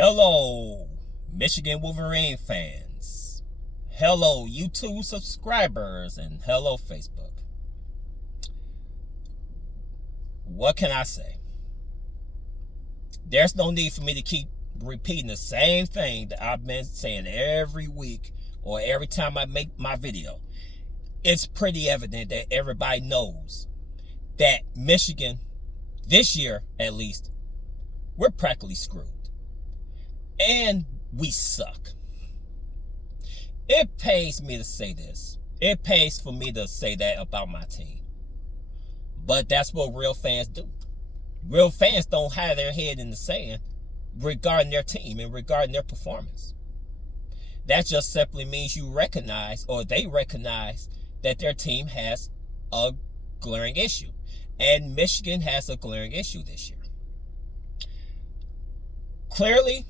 Hello, Michigan Wolverine fans. Hello, YouTube subscribers. And hello, Facebook. What can I say? There's no need for me to keep repeating the same thing that I've been saying every week or every time I make my video. It's pretty evident that everybody knows that Michigan, this year at least, we're practically screwed. And we suck. It pains me to say this. It pays for me to say that about my team. But that's what real fans do. Real fans don't hide their head in the sand regarding their team and regarding their performance. That just simply means you recognize, or they recognize, that their team has a glaring issue. And Michigan has a glaring issue this year. Clearly,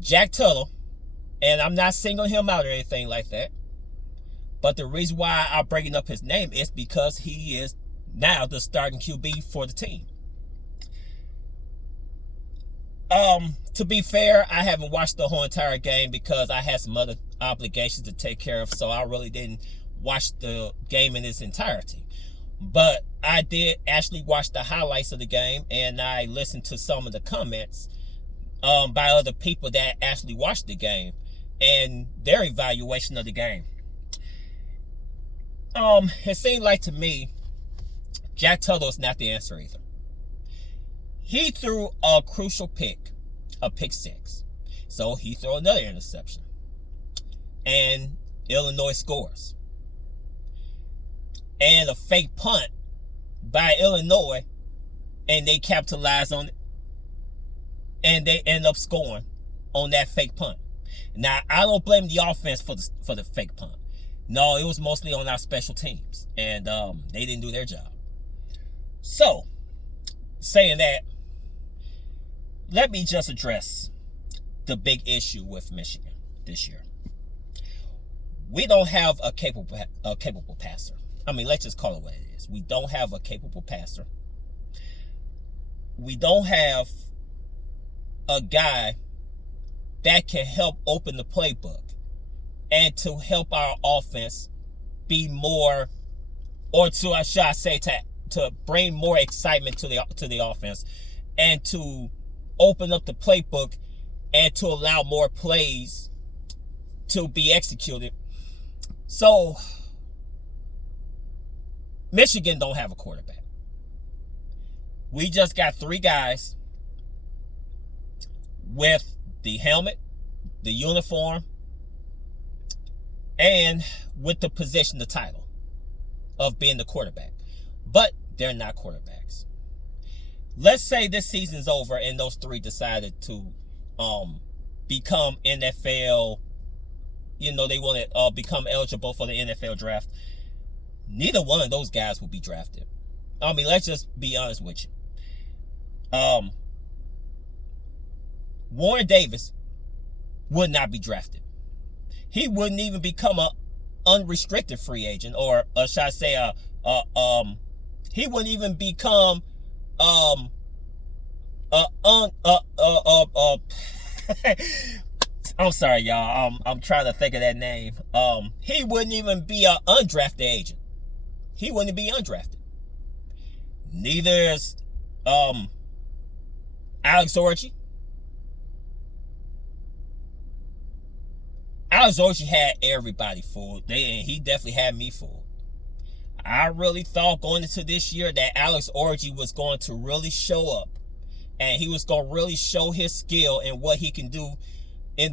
Jack Tuttle, and I'm not singling him out or anything like that, but the reason why I'm bringing up his name is because he is now the starting QB for the team. To be fair, I haven't watched the whole entire game because I had some other obligations to take care of, so I really didn't watch the game in its entirety. But I did actually watch the highlights of the game, and I listened to some of the comments by other people that actually watched the game and their evaluation of the game. It seemed like to me, Jack Tuttle is not the answer either. He threw a crucial pick, a pick six. So he threw another interception. And Illinois scores. And a fake punt by Illinois, and they capitalize on it. And they end up scoring on that fake punt. Now, I don't blame the offense for the fake punt. No, it was mostly on our special teams. And they didn't do their job. So, saying that, let me just address the big issue with Michigan this year. We don't have a capable passer. I mean, let's just call it what it is. We don't have a capable passer. We don't have a guy that can help open the playbook and to help our offense be more, or to, I should say, to bring more excitement to the offense and to open up the playbook and to allow more plays to be executed. So, Michigan don't have a quarterback. We just got three guys with the helmet, the uniform, and with the position, the title of being the quarterback. But they're not quarterbacks. Let's say this season's over and those three decided to become NFL, they want to become eligible for the NFL draft. Neither one of those guys will be drafted. I mean, let's just be honest with you. Warren Davis would not be drafted. He wouldn't even become an unrestricted free agent, or should I say, he wouldn't even become I'm sorry, y'all. I'm trying to think of that name. He wouldn't even be an undrafted agent. He wouldn't be undrafted. Neither is Alex Orji. Alex Orji had everybody fooled. He definitely had me fooled. I really thought going into this year that Alex Orji was going to really show up, and he was going to really show his skill and what he can do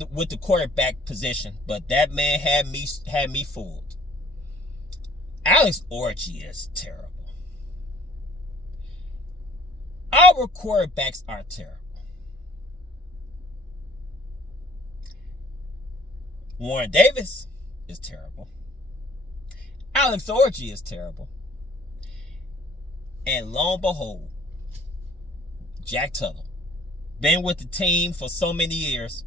with the quarterback position. But that man had me fooled. Alex Orji is terrible. Our quarterbacks are terrible. Warren Davis is terrible. Alex Orji is terrible. And lo and behold, Jack Tuttle, been with the team for so many years,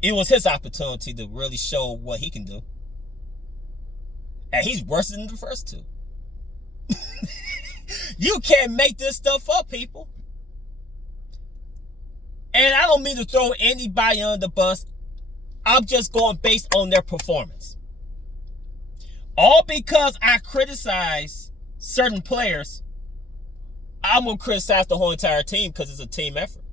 it was his opportunity to really show what he can do. And he's worse than the first two. You can't make this stuff up, people. And I don't mean to throw anybody under the bus. I'm just going based on their performance. All because I criticize certain players, I'm going to criticize the whole entire team because it's a team effort.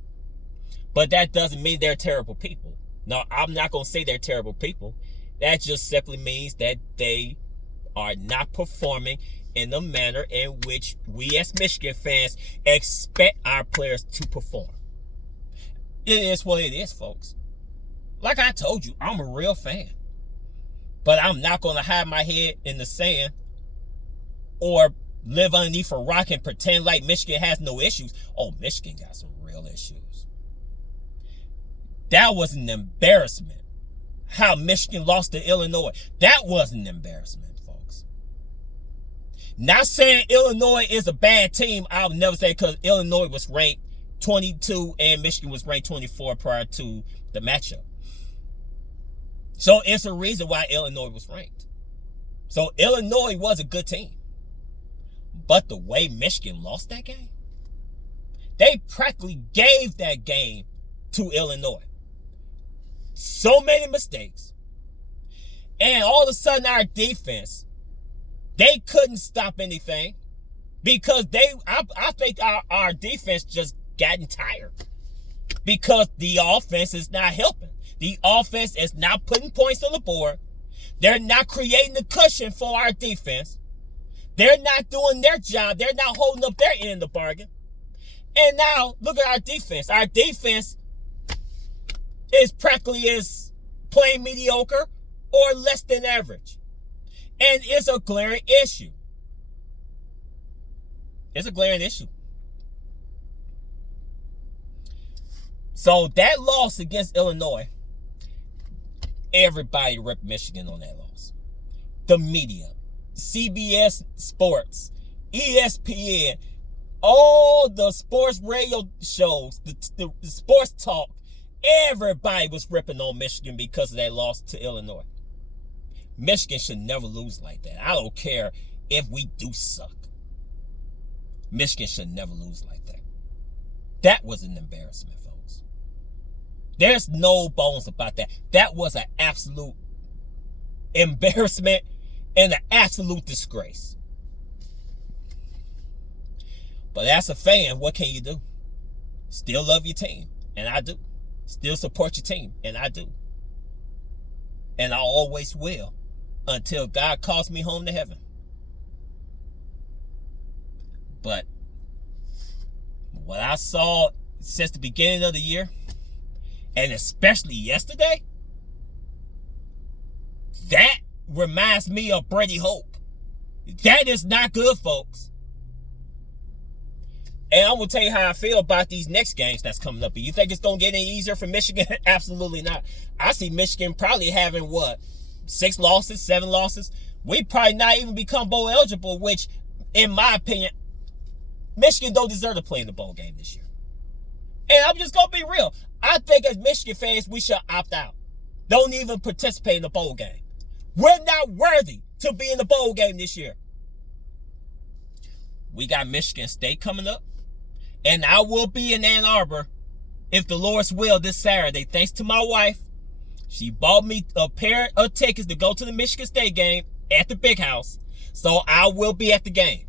But that doesn't mean they're terrible people. No, I'm not going to say they're terrible people. That just simply means that they are not performing in the manner in which we as Michigan fans expect our players to perform. It is what it is, folks. Like I told you, I'm a real fan. But I'm not going to hide my head in the sand or live underneath a rock and pretend like Michigan has no issues. Oh, Michigan got some real issues. That was an embarrassment. How Michigan lost to Illinois. That was an embarrassment, folks. Not saying Illinois is a bad team. I'll never say, because Illinois was ranked 22 and Michigan was ranked 24 prior to the matchup. So it's a reason why Illinois was ranked. So Illinois was a good team. But the way Michigan lost that game, they practically gave that game to Illinois. So many mistakes. And all of a sudden our defense, they couldn't stop anything because I think our defense just gotten tired because the offense is not helping. The offense is not putting points on the board. They're not creating the cushion for our defense. They're not doing their job. They're not holding up their end of the bargain. And now, look at our defense. Our defense is practically as plain mediocre or less than average. And it's a glaring issue. It's a glaring issue. So that loss against Illinois, everybody ripped Michigan on that loss. The media, CBS Sports, ESPN, all the sports radio shows, the sports talk, everybody was ripping on Michigan because of that loss to Illinois. Michigan should never lose like that. I don't care if we do suck. Michigan should never lose like that. That was an embarrassment, folks. There's no bones about that. That was an absolute embarrassment and an absolute disgrace. But as a fan, what can you do? Still love your team, and I do. Still support your team, and I do. And I always will until God calls me home to heaven. But what I saw since the beginning of the year, and especially yesterday, that reminds me of Brady Hope. That is not good, folks. And I'm going to tell you how I feel about these next games that's coming up. You think it's going to get any easier for Michigan? Absolutely not. I see Michigan probably having, 6 losses, 7 losses. We probably not even become bowl eligible, which, in my opinion, Michigan don't deserve to play in the bowl game this year. And I'm just going to be real. I think as Michigan fans, we should opt out. Don't even participate in the bowl game. We're not worthy to be in the bowl game this year. We got Michigan State coming up. And I will be in Ann Arbor, if the Lord's will, this Saturday. Thanks to my wife. She bought me a pair of tickets to go to the Michigan State game at the Big House. So I will be at the game.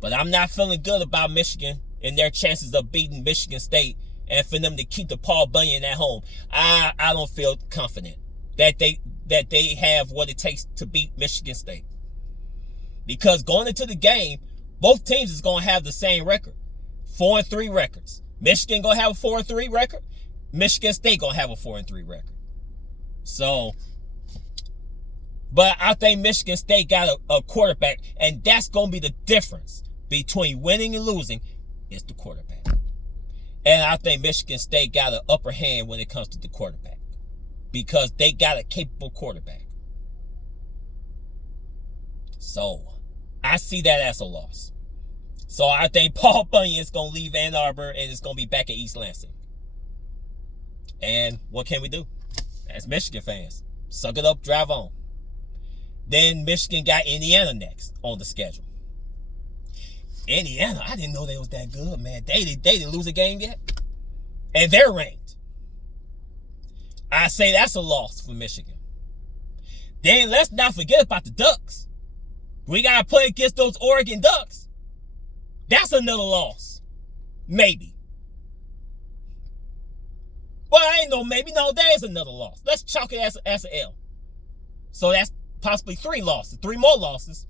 But I'm not feeling good about Michigan and their chances of beating Michigan State and for them to keep the Paul Bunyan at home. I don't feel confident that they have what it takes to beat Michigan State. Because going into the game, both teams is going to have the same record. 4-3 records. Michigan going to have a 4-3 record. Michigan State going to have a 4-3 record. So, but I think Michigan State got a quarterback, and that's going to be the difference between winning and losing is the quarterback. And I think Michigan State got an upper hand when it comes to the quarterback because they got a capable quarterback. So, I see that as a loss. So I think Paul Bunyan is going to leave Ann Arbor and is going to be back at East Lansing. And what can we do? As Michigan fans, suck it up, drive on. Then Michigan got Indiana next on the schedule. Indiana, I didn't know they was that good, man. They didn't lose a game yet. and they're ranked. I say that's a loss for Michigan. Then let's not forget about the Ducks. We got to play against those Oregon Ducks. That's another loss. Maybe. Well, I ain't no maybe. No, there is another loss. Let's chalk it as an L. So that's possibly 3 losses. 3 more losses.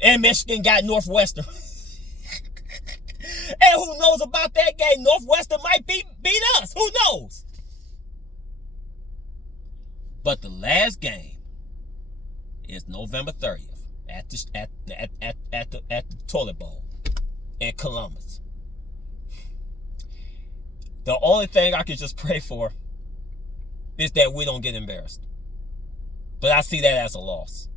And Michigan got Northwestern. And who knows about that game? Northwestern might beat us. Who knows? But the last game is November 30th at the Toilet Bowl in Columbus. The only thing I can just pray for is that we don't get embarrassed. But I see that as a loss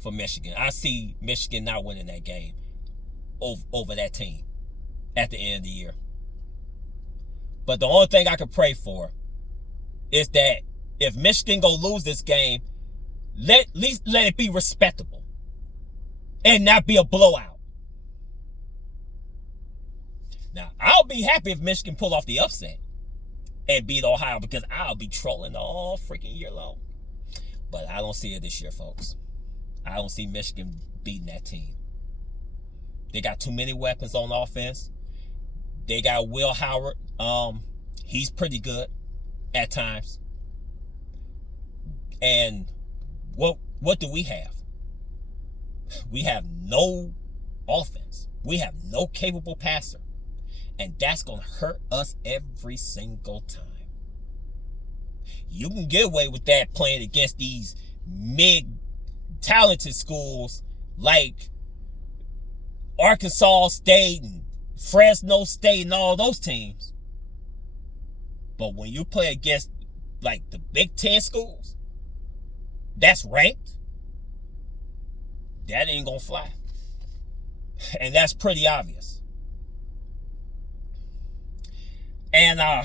for Michigan. I see Michigan not winning that game over that team at the end of the year. But the only thing I can pray for is that if Michigan go lose this game, at least let it be respectable and not be a blowout. Now, I'll be happy if Michigan pull off the upset and beat Ohio, because I'll be trolling all freaking year long. But I don't see it this year, folks. I don't see Michigan beating that team. They got too many weapons on offense. They got Will Howard. He's pretty good at times. And what do we have? We have no offense. We have no capable passer. And that's going to hurt us every single time. You can get away with that playing against these mid-talented schools like Arkansas State and Fresno State and all those teams. But when you play against like the Big Ten schools that's ranked, that ain't going to fly. And that's pretty obvious. And I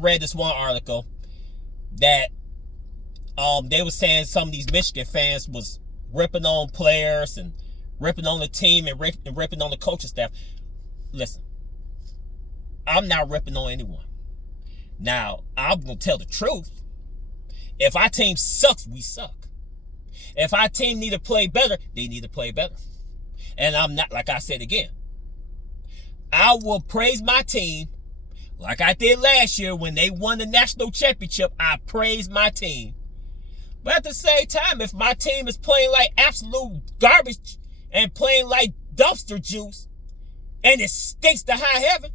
read this one article that they were saying some of these Michigan fans was ripping on players and ripping on the team and ripping on the coaching staff. Listen, I'm not ripping on anyone. Now, I'm going to tell the truth. If our team sucks, we suck. If our team need to play better, they need to play better. And I'm not, like I said again, I will praise my team like I did last year when they won the national championship. I praise my team. But at the same time, if my team is playing like absolute garbage and playing like dumpster juice and it stinks to high heaven,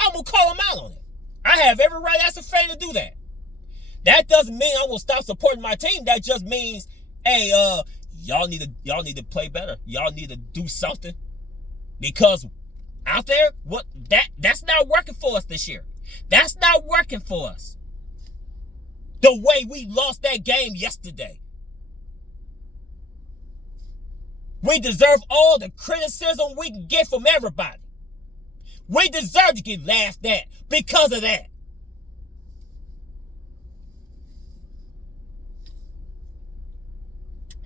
I'm going to call them out on it. I have every right as a fan to do that. That doesn't mean I'm going to stop supporting my team. That just means, hey, y'all need to play better. Y'all need to do something. Because out there, that's not working for us this year. That's not working for us. The way we lost that game yesterday. We deserve all the criticism we can get from everybody. We deserve to get laughed at because of that.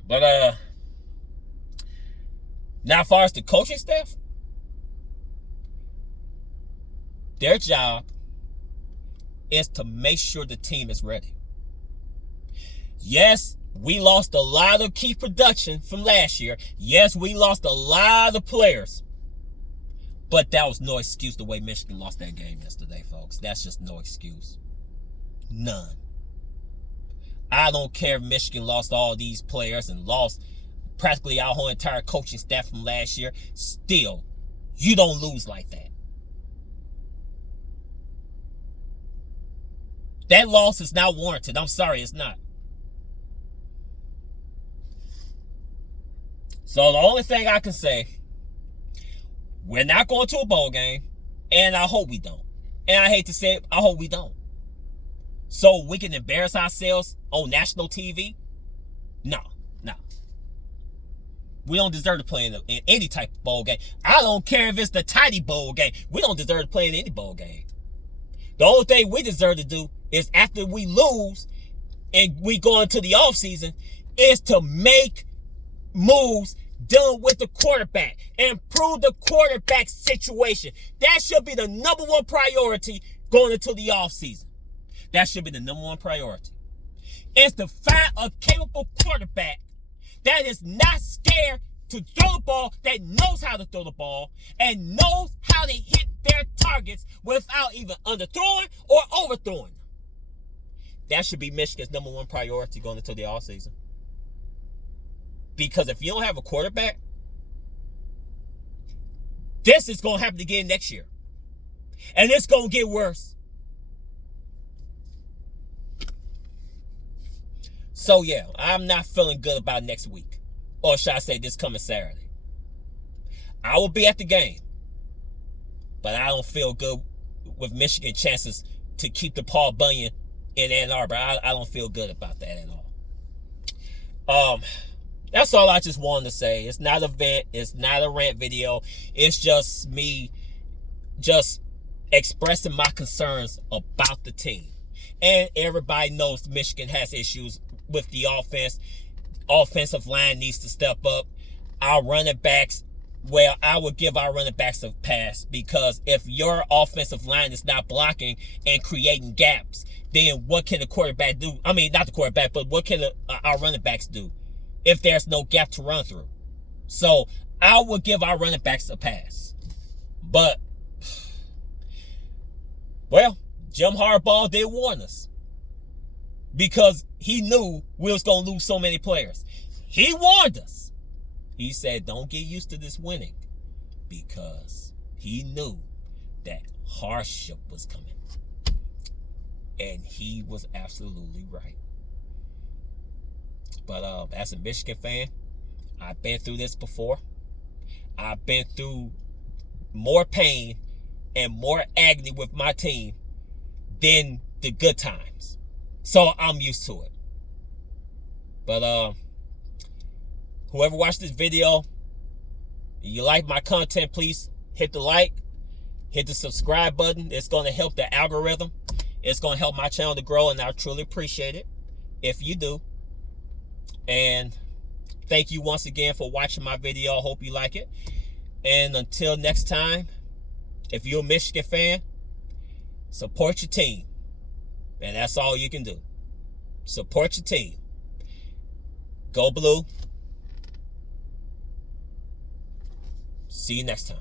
But now as far as the coaching staff, their job is to make sure the team is ready. Yes, we lost a lot of key production from last year. Yes, we lost a lot of players. But that was no excuse the way Michigan lost that game yesterday, folks. That's just no excuse. None. I don't care if Michigan lost all these players and lost practically our whole entire coaching staff from last year. Still, you don't lose like that. That loss is not warranted. I'm sorry, it's not. So the only thing I can say, we're not going to a bowl game, and I hope we don't. And I hate to say it, I hope we don't. So we can embarrass ourselves on national TV? No. We don't deserve to play in any type of bowl game. I don't care if it's the tiny bowl game. We don't deserve to play in any bowl game. The only thing we deserve to do is after we lose and we go into the offseason is to make moves dealing with the quarterback. Improve the quarterback situation. That should be the number one priority going into the offseason. That should be the number one priority. Is to find a capable quarterback that is not scared to throw the ball, that knows how to throw the ball, and knows how to hit their targets without even underthrowing or overthrowing. That should be Michigan's number one priority going into the offseason. Because if you don't have a quarterback, this is going to happen again next year. And it's going to get worse. So, yeah, I'm not feeling good about next week. Or should I say this coming Saturday. I will be at the game. But I don't feel good with Michigan chances to keep the Paul Bunyan in Ann Arbor. I don't feel good about that at all. That's all I just wanted to say. It's not a vent. It's not a rant video. It's just me just expressing my concerns about the team. And everybody knows Michigan has issues with the offense. Offensive line needs to step up. Our running backs, well, I would give our running backs a pass, because if your offensive line is not blocking and creating gaps, then what can the quarterback do? I mean, not the quarterback, but what can our running backs do if there's no gap to run through? So I would give our running backs a pass. But, well, Jim Harbaugh did warn us, because he knew we was going to lose so many players. He warned us. He said, don't get used to this winning, because he knew that hardship was coming. And he was absolutely right. But as a Michigan fan, I've been through this before. I've been through more pain and more agony with my team than the good times. So I'm used to it. But whoever watched this video, if you like my content, please hit the like, hit the subscribe button. It's going to help the algorithm. It's going to help my channel to grow, and I truly appreciate it if you do. And thank you once again for watching my video. I hope you like it. And until next time, if you're a Michigan fan, support your team. And that's all you can do. Support your team. Go Blue. See you next time.